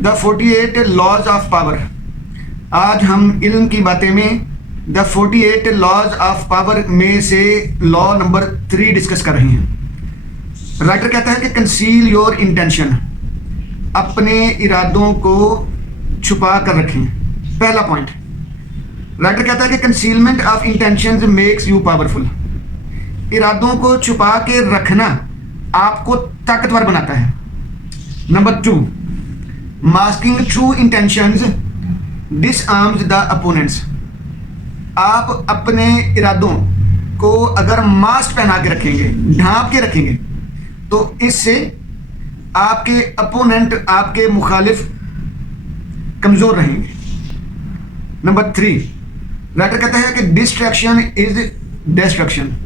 The 48 laws of power. आज हम इल्म की बातें में द 48 लॉज ऑफ पावर में से लॉ नंबर 3 डिस्कस कर रहे हैं। राइटर कहता है कि कंसील योर इंटेंशन, अपने इरादों को छुपा कर रखें। पहला पॉइंट, राइटर कहता है कि concealment of intentions makes you powerful. इरादों को छुपा के रखना आपको ताकतवर बनाता है। Number 2, masking true intentions disarms the opponents. आप अपने इरादों को अगर मास्क पहना के रखेंगे, ढांप के रखेंगे, तो इससे आपके अपोनेंट, आपके मुखालिफ कमजोर रहेंगे। नंबर 3, राइटर कहता है कि डिस्ट्रैक्शन इज डिस्ट्रक्शन,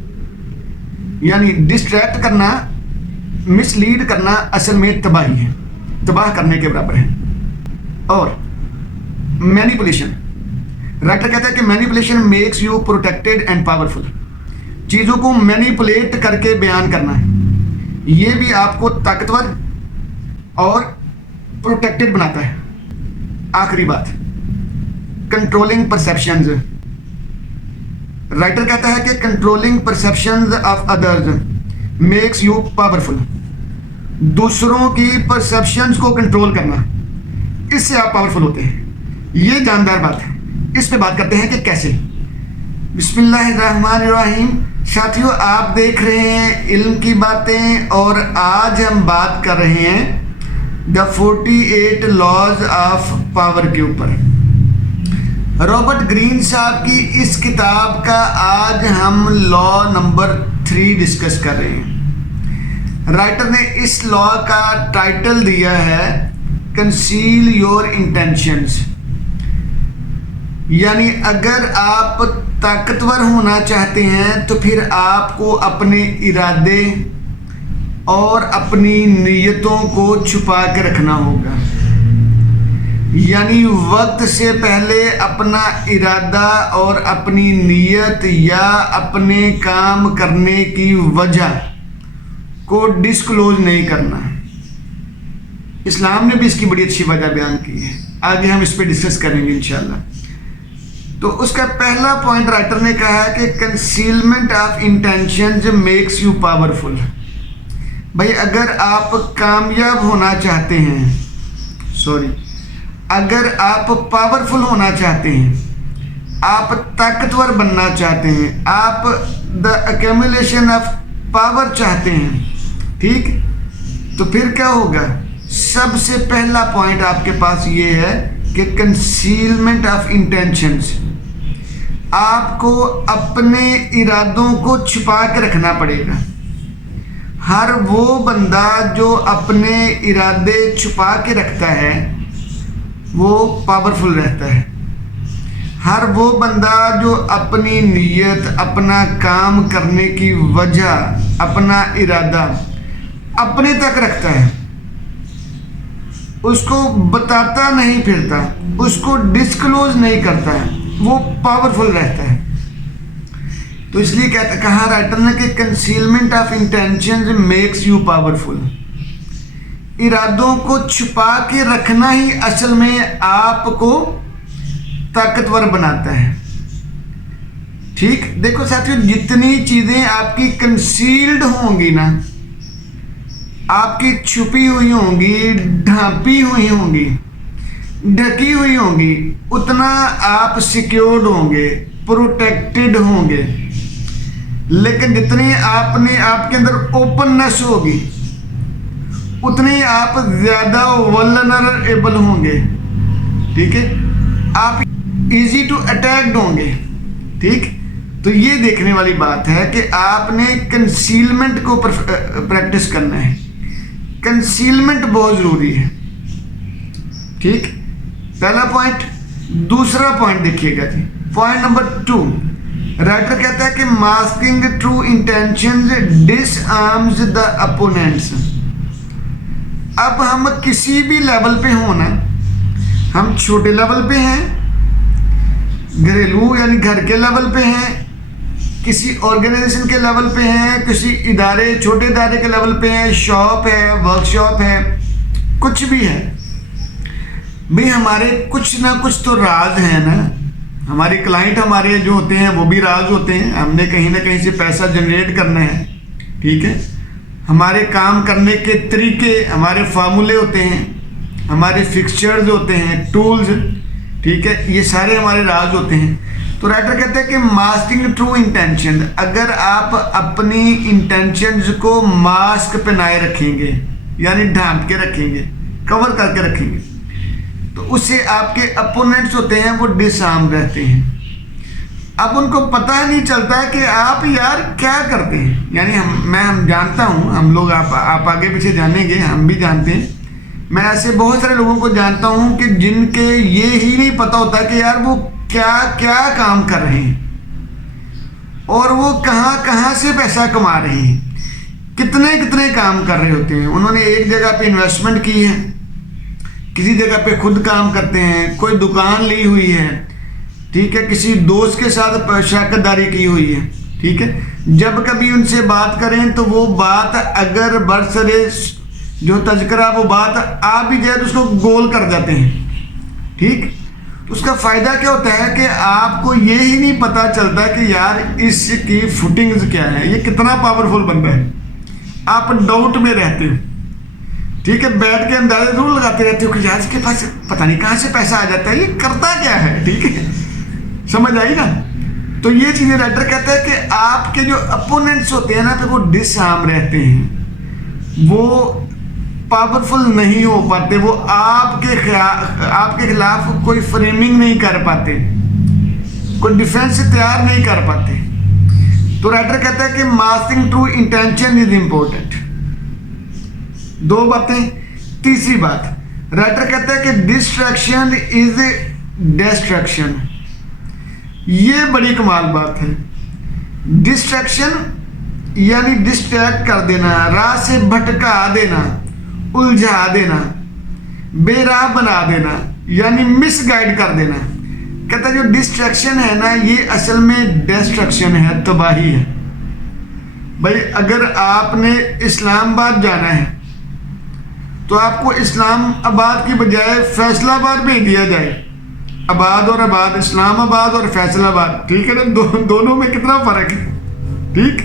यानी डिस्ट्रैक्ट करना, मिसलीड करना असल में तबाही है, तबाह करने के बराबर है। और मैनिपुलेशन, राइटर कहता है कि manipulation makes you protected and powerful. चीज़ों को मैनिपुलेट करके बयान करना है, ये भी आपको ताकतवर और प्रोटेक्टेड बनाता है। आखिरी बात, कंट्रोलिंग परसेप्शंस। राइटर कहता है कि controlling perceptions of others makes you powerful. दूसरों की परसेप्शंस को कंट्रोल करना, इससे आप पावरफुल होते हैं। ये जानदार बात है, इस पे बात करते हैं कि कैसे। बिस्मिल्लाहिर्रहमानिर्रहीम। साथियों, आप देख रहे हैं इल्म की बातें और आज हम बात कर रहे हैं द 48 लॉज ऑफ पावर के ऊपर। रॉबर्ट ग्रीन साहब की इस किताब का आज हम लॉ नंबर 3 डिस्कस कर रहे हैं। राइटर ने इस लॉ का टाइटल दिया है कंसील योर इंटेंशंस, यानी अगर आप ताकतवर होना चाहते हैं तो फिर आपको अपने इरादे और अपनी नीयतों को छुपा के रखना होगा। यानी वक्त से पहले अपना इरादा और अपनी नीयत या अपने काम करने की वजह को डिस्क्लोज नहीं करना। इस्लाम ने भी इसकी बड़ी अच्छी वजह बयान की है, आगे हम इस पर डिस्कस करेंगे इंशाल्लाह। तो उसका पहला पॉइंट राइटर ने कहा है कि concealment of intentions makes you powerful. भाई, अगर आप कामयाब होना चाहते हैं, अगर आप पावरफुल होना चाहते हैं, आप ताकतवर बनना चाहते हैं, आप द एक्यूमुलेशन ऑफ पावर चाहते हैं, ठीक, तो फिर क्या होगा? सबसे पहला पॉइंट आपके पास ये है कि कंसीलमेंट ऑफ इंटेंशंस। आपको अपने इरादों को छुपा के रखना पड़ेगा। हर वो बंदा जो अपने इरादे छुपा के रखता है वो पावरफुल रहता है। हर वो बंदा जो अपनी नीयत, अपना काम करने की वजह, अपना इरादा अपने तक रखता है, उसको बताता नहीं फिरता, उसको डिस्क्लोज नहीं करता है, वो पावरफुल रहता है। तो इसलिए कहा राइटर ने कि concealment of intentions makes you powerful. इरादों को छुपा के रखना ही असल में आपको ताकतवर बनाता है। ठीक, देखो साथियों, जितनी चीजें आपकी कंसील्ड होंगी ना, आपकी छुपी हुई होंगी, ढांपी हुई होंगी, ढकी हुई होंगी, उतना आप सिक्योर्ड होंगे, प्रोटेक्टेड होंगे। लेकिन जितनी आपके अंदर ओपननेस होगी, उतने आप ज्यादा वल्नरेबल होंगे। ठीक है, आप इजी टू अटैक्ड होंगे। ठीक, तो ये देखने वाली बात है कि आपने कंसीलमेंट को प्रैक्टिस करना है। कंसीलमेंट बहुत जरूरी है। ठीक, पहला पॉइंट। दूसरा पॉइंट देखिएगा जी, पॉइंट नंबर 2, राइटर कहता है कि masking true intentions disarms the opponents. अब हम किसी भी लेवल पे हो ना, हम छोटे लेवल पे हैं, घरेलू यानी घर के लेवल पे हैं, किसी ऑर्गेनाइजेशन के लेवल पे हैं, किसी इदारे, छोटे इदारे के लेवल पे हैं, शॉप है, वर्कशॉप है, कुछ भी है। भाई हमारे कुछ ना कुछ तो राज है ना। हमारे क्लाइंट हमारे जो होते हैं वो भी राज होते हैं। हमने कहीं ना कहीं से पैसा जनरेट करना है, ठीक है। हमारे काम करने के तरीके, हमारे फार्मूले होते हैं, हमारे फिक्सचर्स होते हैं, टूल्स, ठीक है, ये सारे हमारे राज होते हैं। तो राइटर कहते हैं कि मास्किंग ट्रू इंटेंशन, अगर आप अपनी इंटेंशंस को मास्क पहनाए रखेंगे, यानी ढांप के रखेंगे, कवर करके रखेंगे, तो उससे आपके अपोनेंट्स होते हैं वो डिसआर्म रहते हैं। अब उनको पता नहीं चलता कि आप यार क्या करते हैं। यानी हम जानता हूँ, हम लोग आप आगे पीछे जानेंगे, हम भी जानते हैं। मैं ऐसे बहुत सारे लोगों को जानता हूँ कि जिनके ये ही नहीं पता होता कि यार वो क्या क्या काम कर रहे हैं और वो कहाँ कहाँ से पैसा कमा रहे हैं, कितने कितने काम कर रहे होते हैं। उन्होंने एक जगह पे इन्वेस्टमेंट की है, किसी जगह पे खुद काम करते हैं, कोई दुकान ली हुई है, ठीक है, किसी दोस्त के साथ शराकतदारी की हुई है, ठीक है। जब कभी उनसे बात करें तो वो बात अगर बरसरे जो तज़किरा वो बात आ भी जाए तो उसको गोल कर जाते हैं, ठीक। तो उसका फ़ायदा क्या होता है कि आपको ये ही नहीं पता चलता कि यार इसकी फुटिंग्स क्या है, ये कितना पावरफुल बंदा है। आप डाउट में रहते हो, ठीक है, बैठ के अंदाजे जरूर लगाते रहते हो कि यार इसके पास पता नहीं कहाँ से पैसा आ जाता है, ये करता क्या है, ठीक है, समझ आई ना। तो ये चीज़ें राइटर कहता है कि आपके जो अपोनेंट्स होते हैं ना तो वो डिसआर्म रहते हैं, वो पावरफुल नहीं हो पाते, वो आपके खिलाफ कोई फ्रेमिंग नहीं कर पाते, कोई डिफेंस तैयार नहीं कर पाते। तो राइटर कहता है कि masking true intention is important. दो बातें। तीसरी बात, राइटर कहता है कि डिस्ट्रैक्शन इज डिस्ट्रैक्शन। ये बड़ी कमाल बात है। डिस्ट्रैक्शन यानी डिस्ट्रैक्ट कर देना, राह से भटका देना, उलझा देना, बेराह बना देना, यानी मिसगाइड कर देना। कहता है जो डिस्ट्रैक्शन है ना ये असल में डिस्ट्रक्शन है, तबाही है। भाई अगर आपने इस्लामाबाद जाना है तो आपको इस्लामाबाद की बजाय फैसलाबाद भेज दिया जाए। आबाद और आबाद, इस्लामाबाद और फैसलाबाद, ठीक है ना, दोनों में कितना फर्क है, ठीक।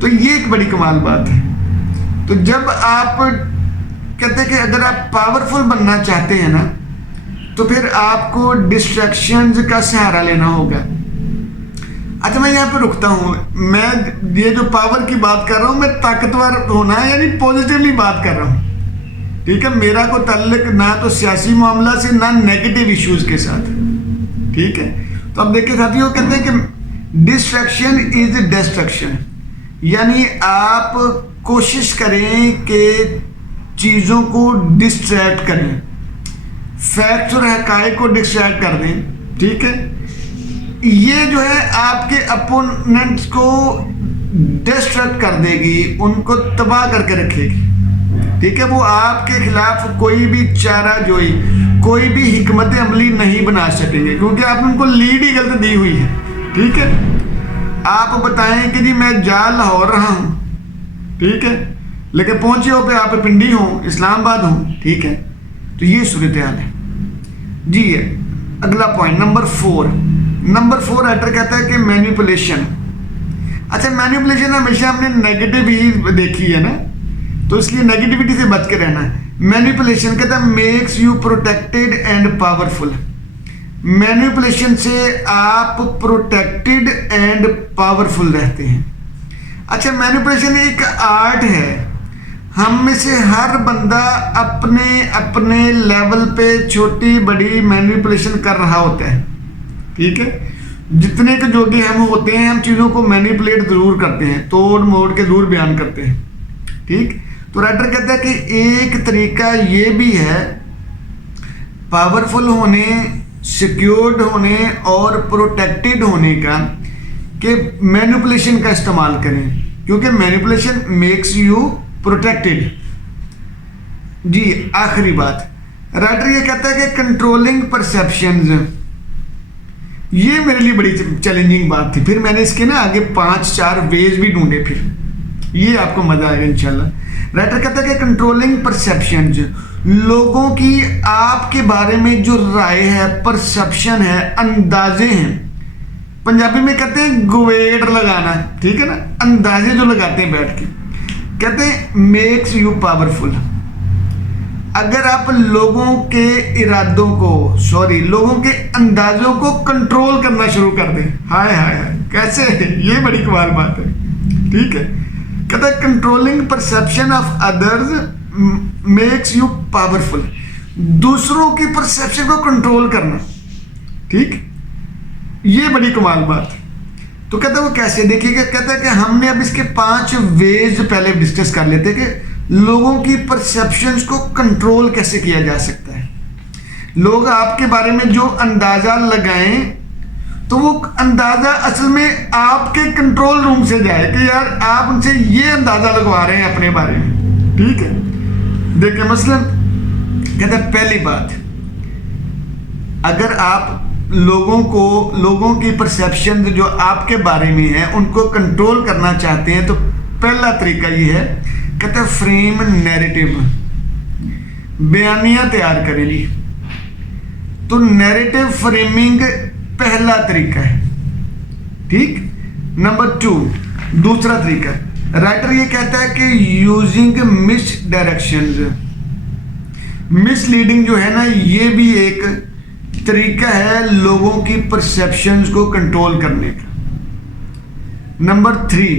तो ये एक बड़ी कमाल बात है। तो जब आप कहते हैं कि अगर आप पावरफुल बनना चाहते हैं ना तो फिर आपको डिस्ट्रैक्शंस का सहारा लेना होगा। अच्छा मैं यहाँ पे रुकता हूँ। मैं ये जो पावर की बात कर रहा हूँ मैं ताकतवर होना है यानी पॉजिटिवली बात कर रहा हूँ, ठीक है। मेरा कोई ताल्लुक ना तो सियासी मामला से ना नेगेटिव इश्यूज के साथ, ठीक है। तो अब देखिए साथियों, कहते हैं कि डिस्ट्रैक्शन इज डिस्ट्रक्शन, यानी आप कोशिश करें कि चीज़ों को डिस्ट्रैक्ट करें, फैक्ट्स और हकायक को डिस्ट्रैक्ट कर दें, ठीक है। ये जो है आपके अपोनेंट्स को डिस्ट्रैक्ट कर देगी, उनको तबाह करके रखेगी, ठीक है। वो आपके खिलाफ कोई भी चारा जोई, कोई भी हिकमत अमली नहीं बना सकेंगे क्योंकि आपने उनको लीड ही गलत दी हुई है, ठीक है। आप बताएं कि जी मैं जा लाहौर रहा हूँ, ठीक है, लेकिन पहुंचे हो पे आप पिंडी हो, इस्लामाबाद हो, ठीक है। तो ये सूरत हाल है जी। है अगला पॉइंट नंबर 4 राइटर कहता है कि मैनिपुलेशन। अच्छा मैनिपुलेशन हमेशा हमने नेगेटिव ही देखी है ना, तो इसलिए नेगेटिविटी से बच के रहना है। मैनिपुलेशन कहता है makes you protected and powerful. Manipulation से आप प्रोटेक्टेड एंड पावरफुल रहते हैं। अच्छा मैनिपुलेशन एक आर्ट है, हम में से हर बंदा अपने अपने लेवल पे छोटी बड़ी मैनिपुलेशन कर रहा होता है, ठीक है। जितने के जोगे हम होते हैं हम चीज़ों को मैनिपुलेट ज़रूर करते हैं, तोड़ मोड़ के ज़रूर बयान करते हैं, ठीक। तो राइटर कहता है कि एक तरीका ये भी है पावरफुल होने, सिक्योर्ड होने और प्रोटेक्टेड होने का कि मैनिपुलेशन का इस्तेमाल करें, क्योंकि मैनिपुलेशन मेक्स यू प्रोटेक्टेड। जी आखिरी बात, राइटर ये कहता है कि कंट्रोलिंग परसेप्शंस, ये मेरे लिए बड़ी चैलेंजिंग बात थी। फिर मैंने इसके ना आगे 5-4 वेज भी ढूंढे, फिर ये आपको मजा आएगा इंशाल्लाह। राइटर कहता है कि कंट्रोलिंग परसेप्शंस, लोगों की आपके बारे में जो राय है, परसेप्शन है, अंदाजे हैं, पंजाबी में कहते हैं गुवेड़ लगाना, ठीक है ना, अंदाजे जो लगाते हैं बैठ के, कहते हैं मेक्स यू पावरफुल। अगर आप लोगों के इरादों को, लोगों के अंदाजों को कंट्रोल करना शुरू कर दें, हाय हाय हाय, कैसे, ये बड़ी कमाल बात है, ठीक है। कहता है controlling perception of others makes you powerful, दूसरों की परसेप्शन को कंट्रोल करना, ठीक, ये बड़ी कमाल बात है। तो कहता है वो कैसे, देखिएगा, कहता है कि हमने अब इसके 5 वेज पहले डिस्कस कर लेते हैं कि लोगों की परसेप्शंस को कंट्रोल कैसे किया जा सकता है। लोग आपके बारे में जो अंदाजा लगाएं तो वो अंदाजा असल में आपके कंट्रोल रूम से जाए कि यार आप उनसे ये अंदाजा लगवा रहे हैं अपने बारे में, ठीक है। देखिए मसलन कहता है पहली बात, अगर आप लोगों की परसेप्शन जो आपके बारे में है उनको कंट्रोल करना चाहते हैं तो पहला तरीका ये है, कहते हैं फ्रेम नैरेटिव, बयानियां तैयार करें जी। तो नैरेटिव फ्रेमिंग पहला तरीका है, ठीक। नंबर 2 दूसरा तरीका, राइटर ये कहता है कि यूजिंग मिस डायरेक्शंस, मिसलीडिंग जो है ना, ये भी एक तरीका है लोगों की परसेप्शंस को कंट्रोल करने का। नंबर 3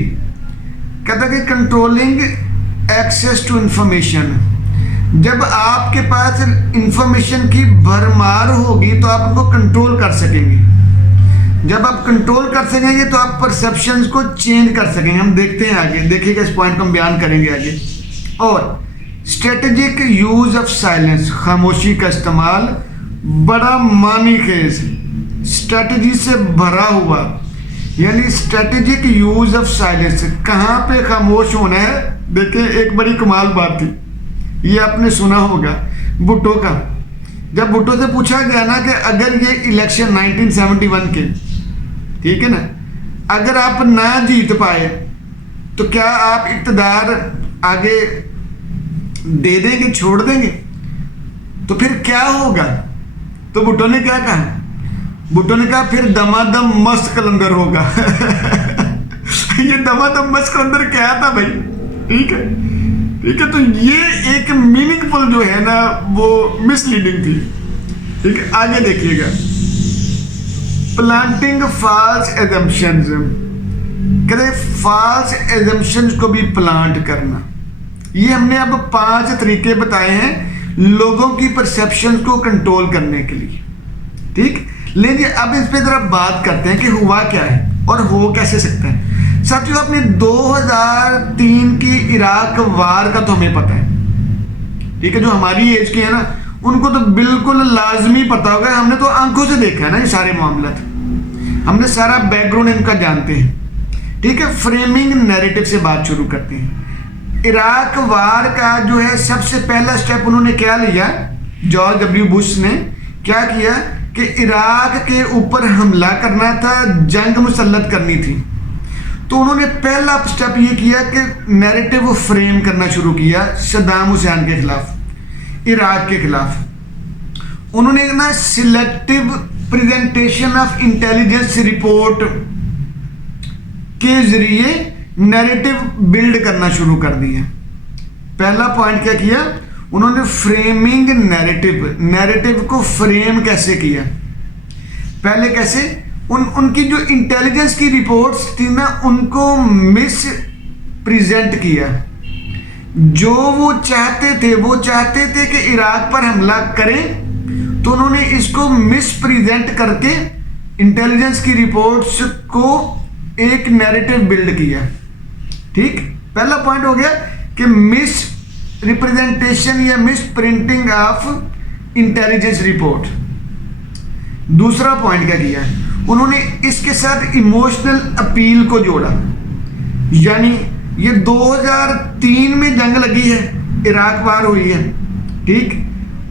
कहता है कि कंट्रोलिंग एक्सेस टू इंफॉर्मेशन, जब आपके पास इंफॉर्मेशन की भरमार होगी तो आप उनको कंट्रोल कर सकेंगे। जब आप कंट्रोल कर सकेंगे तो आप परसेप्शंस को चेंज कर सकेंगे। हम देखते हैं आगे, देखिएगा इस पॉइंट को हम बयान करेंगे आगे। और स्ट्रेटेजिक यूज ऑफ साइलेंस, खामोशी का इस्तेमाल, बड़ा मानी खेज, स्ट्रेटजी से भरा हुआ, यानी स्ट्रेटेजिक यूज ऑफ साइलेंस, कहाँ पे खामोश होना है। देखिए एक बड़ी कमाल बात थी, ये आपने सुना होगा भुट्टो का, जब भुट्टो से पूछा गया ना कि अगर ये इलेक्शन 1971 के, ठीक है ना, अगर आप ना जीत पाए तो क्या आप इक़्तिदार आगे दे देंगे, छोड़ देंगे, तो फिर क्या होगा। तो भुट्टो ने क्या कहा, भुट्टो ने कहा फिर दमादम मस्त कलंदर होगा। ये दमादम मस्त कलंदर क्या था भाई, ठीक है, ठीक है। तो ये एक मीनिंगफुल जो है ना वो मिसलीडिंग थी, ठीक है। आगे देखिएगा, प्लांटिंग फॉल्स एजम्पशंस, कहते फॉल्स एजम्पशंस को भी प्लांट करना। ये हमने अब 5 तरीके बताए हैं लोगों की परसेप्शन को कंट्रोल करने के लिए, ठीक। लेकिन अब इस पे जरा बात करते हैं कि हुआ क्या है और हो कैसे सकता है। साथियों अपने 2003 की इराक वार का तो हमें पता है, ठीक है। जो हमारी एज के हैं ना उनको तो बिल्कुल लाजमी पता होगा, हमने तो आंखों से देखा है ना ये सारे मामला, हमने सारा बैकग्राउंड इनका जानते हैं, ठीक है। फ्रेमिंग नैरेटिव से बात शुरू करते हैं। इराक वार का जो है सबसे पहला स्टेप उन्होंने क्या लिया, जॉर्ज डब्ल्यू बुश ने क्या किया कि इराक के ऊपर हमला करना था, जंग मुसल्लत करनी थी। तो उन्होंने पहला स्टेप ये किया कि नैरेटिव फ्रेम करना शुरू किया सद्दाम हुसैन के खिलाफ, इराक के खिलाफ। उन्होंने ना selective presentation of intelligence report के जरिए नैरेटिव बिल्ड करना शुरू कर दिया। पहला पॉइंट क्या किया उन्होंने, फ्रेमिंग नैरेटिव, नैरेटिव को फ्रेम कैसे किया। पहले कैसे, उनकी जो इंटेलिजेंस की रिपोर्ट्स थी ना उनको मिस प्रेजेंट किया। जो वो चाहते थे कि इराक पर हमला करें, तो उन्होंने इसको मिस प्रेजेंट करके इंटेलिजेंस की रिपोर्ट्स को एक नैरेटिव बिल्ड किया, ठीक। पहला पॉइंट हो गया कि मिस रिप्रेजेंटेशन या miss printing of intelligence report. दूसरा पॉइंट क्या किया उन्होंने, इसके साथ इमोशनल अपील को जोड़ा। यानी ये 2003 में जंग लगी है, इराक वार हुई है, ठीक,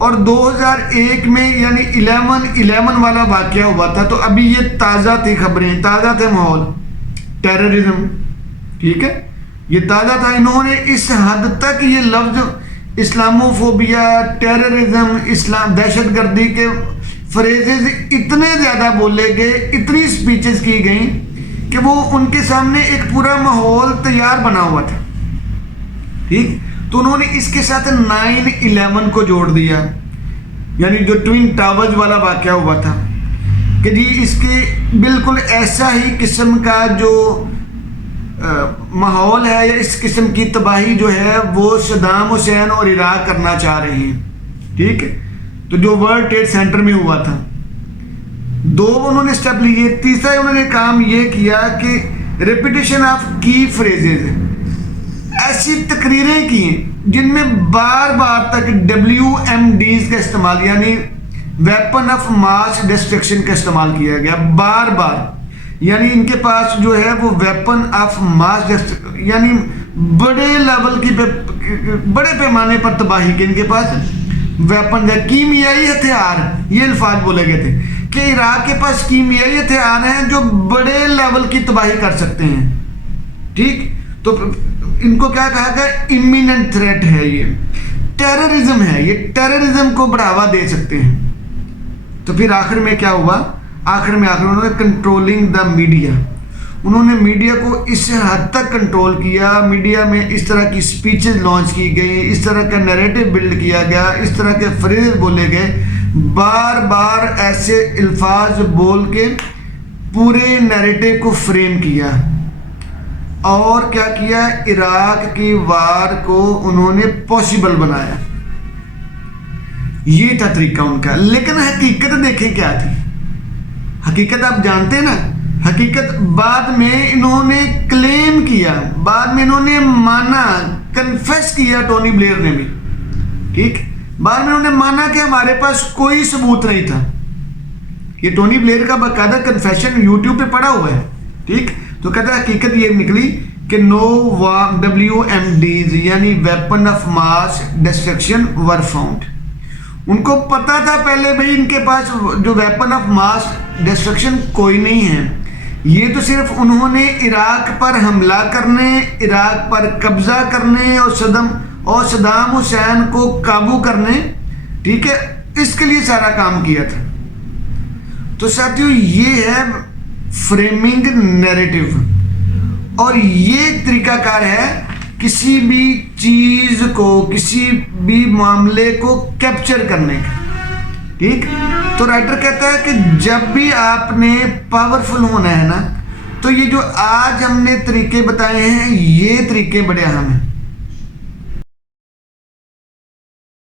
और 2001 में यानी 11/11 वाला वाकया हुआ था। तो अभी ये ताज़ा थी खबरें, ताज़ा थे माहौल, टेररिज्म, ठीक है, ये ताज़ा था। इन्होंने इस हद तक ये लफ्ज इस्लामोफोबिया, टेररिज्म, इस्लाम, दहशतगर्दी के फ्रेजेस इतने ज़्यादा बोले गए, इतनी स्पीचेस की गई कि वो उनके सामने एक पूरा माहौल तैयार बना हुआ था। ठीक, तो उन्होंने इसके साथ 9/11 को जोड़ दिया, यानी जो ट्विन टावर्स वाला वाक़या हुआ था कि जी इसके बिल्कुल ऐसा ही किस्म का जो माहौल है या इस किस्म की तबाही जो है वो सद्दाम हुसैन और इराक करना चाह रहे हैं। ठीक है, तो जो वर्ल्ड ट्रेड सेंटर में हुआ था, 2 उन्होंने स्टेप लिए। तीसरा उन्होंने काम ये किया कि रेपिटेशन ऑफ की फ्रेजेज, ऐसी तकरीरें की जिनमें बार बार तक WMDs का इस्तेमाल यानी वेपन ऑफ मास डिस्ट्रक्शन का इस्तेमाल किया गया बार बार। यानी इनके पास जो है वो वेपन ऑफ मास यानी बड़े लेवल की बड़े पैमाने पर तबाही के इनके पास वेपन है, कीमियाई हथियार, ये अल्फाज बोले गए थे कि इराक के पास कीमियाई हथियार हैं जो बड़े लेवल की तबाही कर सकते हैं। ठीक, तो इनको क्या कहा गया, इमिनेंट थ्रेट है, ये टेररिज्म है, ये टेररिज्म को बढ़ावा दे सकते हैं। तो फिर आखिर में क्या हुआ, आखिर में उन्होंने कंट्रोलिंग द मीडिया, उन्होंने मीडिया को इस हद तक कंट्रोल किया, मीडिया में इस तरह की स्पीचेस लॉन्च की गई, इस तरह का नैरेटिव बिल्ड किया गया, इस तरह के फ्रेज बोले गए, बार बार ऐसे अल्फाज बोल के पूरे नैरेटिव को फ्रेम किया। और क्या किया, इराक की वार को उन्होंने पॉसिबल बनाया। ये था तरीका उनका। लेकिन हकीकत देखें क्या थी, हकीकत आप जानते हैं ना, हकीकत बाद में इन्होंने क्लेम किया, बाद में इन्होंने माना, कन्फेस किया टोनी ब्लेयर ने भी। ठीक, बाद में उन्होंने माना कि हमारे पास कोई सबूत नहीं था। ये टोनी ब्लेयर का बाकायदा कन्फेशन यूट्यूब पे पड़ा हुआ है। ठीक, तो कहता है हकीकत ये निकली कि नो WMDs यानी weapon of mass destruction were found. उनको पता था पहले भाई इनके पास जो वेपन ऑफ मास डिस्ट्रक्शन कोई नहीं है, ये तो सिर्फ उन्होंने इराक पर हमला करने, इराक पर कब्जा करने और सद्दाम हुसैन को काबू करने, ठीक है, इसके लिए सारा काम किया था। तो साथियों ये है फ्रेमिंग नैरेटिव, और ये तरीकाकार है किसी भी चीज को, किसी भी मामले को कैप्चर करने का। ठीक, तो राइटर कहता है कि जब भी आपने पावरफुल होना है ना, तो ये जो आज हमने तरीके बताए हैं ये तरीके बड़े अहम हैं।